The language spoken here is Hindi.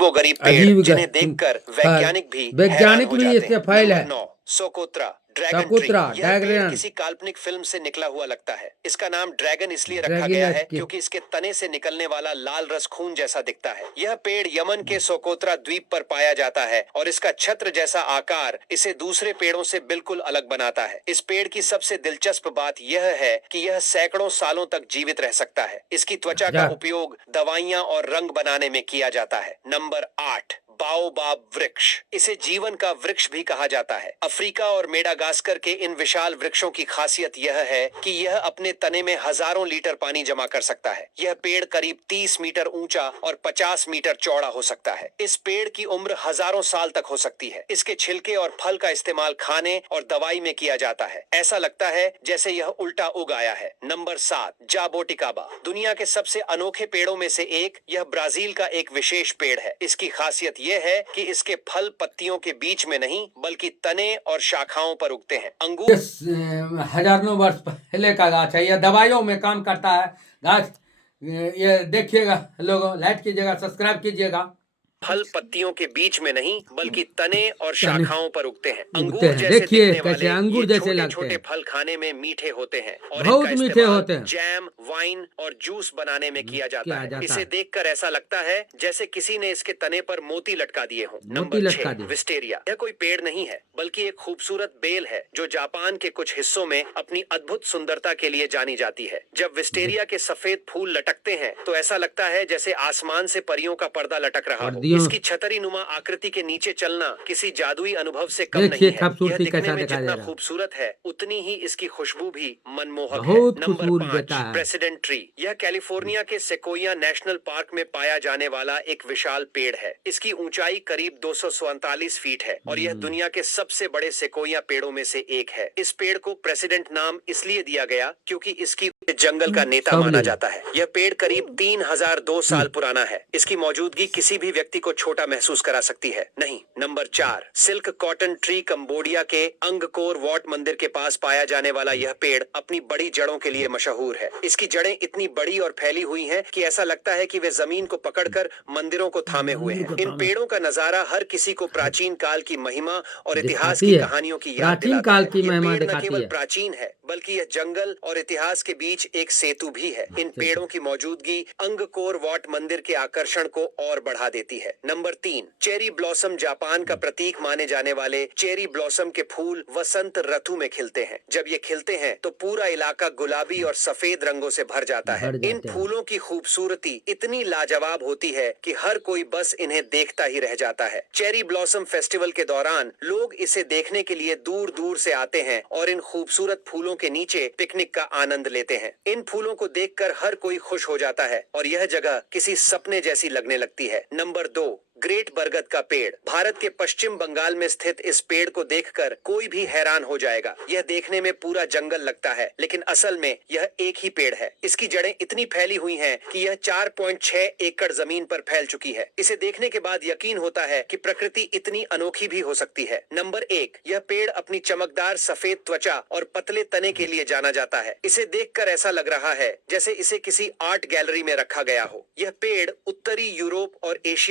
वो गरीब पेड़ जिन्हें देखकर वैज्ञानिक भी हैरान हो जाते हैं। Number 9, Socotra dragon tree. यह पेड़ किसी काल्पनिक फिल्म से निकला हुआ लगता है। इसका नाम ड्रैगन इसलिए रखा गया है क्योंकि इसके तने से निकलने वाला लाल रस खून जैसा दिखता है। यह पेड़ यमन के सोकोत्रा द्वीप पर पाया जाता है और इसका छत्र जैसा आकार इसे दूसरे पेड़ों से बिल्कुल अलग बनाता है। इस पेड़ की सबसे दिलचस्प बात यह है कि यह सैकड़ों सालों तक जीवित रह सकता है। इसकी त्वचा का उपयोग दवाइयां और रंग बनाने में किया जाता है। नंबर 8, बाओबाब वृक्ष। इसे जीवन का वृक्ष भी कहा जाता है। अफ्रीका और मेडागास्कर के इन विशाल वृक्षों की खासियत यह है कि यह अपने तने में हजारों लीटर पानी जमा कर सकता है। यह पेड़ करीब 30 मीटर ऊंचा और 50 मीटर चौड़ा हो सकता है। इस पेड़ की उम्र हजारों साल तक हो सकती है। इसके छिलके और फल का इस्तेमाल खाने और दवाई में किया जाता है। ऐसा लगता है जैसे यह उल्टा उग आया है। नंबर 7, जाबोटिकाबा। दुनिया के सबसे अनोखे पेड़ों में से एक, यह ब्राजील का एक विशेष पेड़ है। इसकी खासियत यह है कि इसके फल पत्तियों के बीच में नहीं बल्कि तने और शाखाओं पर उगते हैं। अंगूर हजारों वर्ष पहले का गाछ है। यह दवाइयों में काम करता है गाछ। ये देखिएगा लोगों, लाइक कीजिएगा, सब्सक्राइब कीजिएगा। फल पत्तियों के बीच में नहीं बल्कि तने और शाखाओं पर उगते हैं। अंगूर जैसे दिखने वाले अंगूर जैसे छोटे छोटे फल खाने में मीठे होते हैं और बहुत इनका मीठे इस्तेमाल होते हैं। जैम, वाइन और जूस बनाने में किया जाता है। इसे देखकर ऐसा लगता है जैसे किसी ने इसके तने पर मोती लटका दिए हों। Number 6, wisteria. यह कोई पेड़ नहीं है बल्कि एक खूबसूरत बेल है जो जापान के कुछ हिस्सों में अपनी अद्भुत सुंदरता के लिए जानी जाती है। जब विस्टेरिया के सफेद फूल लटकते हैं तो ऐसा लगता है जैसे आसमान से परियों का पर्दा लटक रहा हो। इसकी छतरी नुमा आकृति के नीचे चलना किसी जादुई अनुभव से कम नहीं है। यह दिखने में जितना खूबसूरत है उतनी ही इसकी खुशबू भी मनमोहक है। Number 5, president tree. यह कैलिफोर्निया के सेकोया नेशनल पार्क में पाया जाने वाला एक विशाल पेड़ है। इसकी ऊंचाई करीब 244 फीट है और यह दुनिया के सबसे बड़े सेकोया पेड़ों में से एक है। इस पेड़ को प्रेसिडेंट नाम इसलिए दिया गया क्योंकि इसकी जंगल का नेता माना जाता है। यह पेड़ करीब 3002 साल पुराना है। इसकी मौजूदगी किसी भी व्यक्ति को छोटा महसूस करा सकती है। नहीं। Number 4, silk cotton tree. Cambodia के अंगकोर वॉट मंदिर के पास पाया जाने वाला यह पेड़ अपनी बड़ी जड़ों के लिए मशहूर है। इसकी जड़ें इतनी बड़ी और फैली हुई हैं कि ऐसा लगता है कि वे जमीन को पकड़कर मंदिरों को थामे हुए हैं। इन पेड़ों का नजारा हर किसी को प्राचीन काल की महिमा और इतिहास की कहानियों की याद दिलाता है। यह पेड़ न केवल प्राचीन है बल्कि यह जंगल और इतिहास के बीच एक सेतु भी है। इन पेड़ों की मौजूदगी अंगकोर वॉट मंदिर के आकर्षण को और बढ़ा देती है। Number 3, cherry blossom. जापान का प्रतीक माने जाने वाले चेरी ब्लॉसम के फूल वसंत ऋतु में खिलते हैं। जब ये खिलते हैं तो पूरा इलाका गुलाबी और सफेद रंगों से भर जाता है। इन फूलों की खूबसूरती इतनी लाजवाब होती है कि हर कोई बस इन्हें देखता ही रह जाता है। चेरी ब्लॉसम फेस्टिवल के दौरान लोग इसे देखने के लिए दूर दूर से आते हैं और इन खूबसूरत फूलों के नीचे पिकनिक का आनंद लेते हैं। इन फूलों को देखकर हर कोई खुश हो जाता है और यह जगह किसी सपने जैसी लगने लगती है। नंबर 2, ग्रेट बरगद का पेड़। भारत के पश्चिम बंगाल में स्थित इस पेड़ को देखकर कोई भी हैरान हो जाएगा। यह देखने में पूरा जंगल लगता है लेकिन असल में यह एक ही पेड़ है। इसकी जड़ें इतनी फैली हुई हैं कि यह 4.6 एकड़ जमीन पर फैल चुकी है। इसे देखने के बाद यकीन होता है कि प्रकृति इतनी अनोखी भी हो सकती है। नंबर 1, यह पेड़ अपनी चमकदार सफेद त्वचा और पतले तने के लिए जाना जाता है। इसे देखकर ऐसा लग रहा है जैसे इसे किसी आर्ट गैलरी में रखा गया हो। यह पेड़ उत्तरी यूरोप और एशिया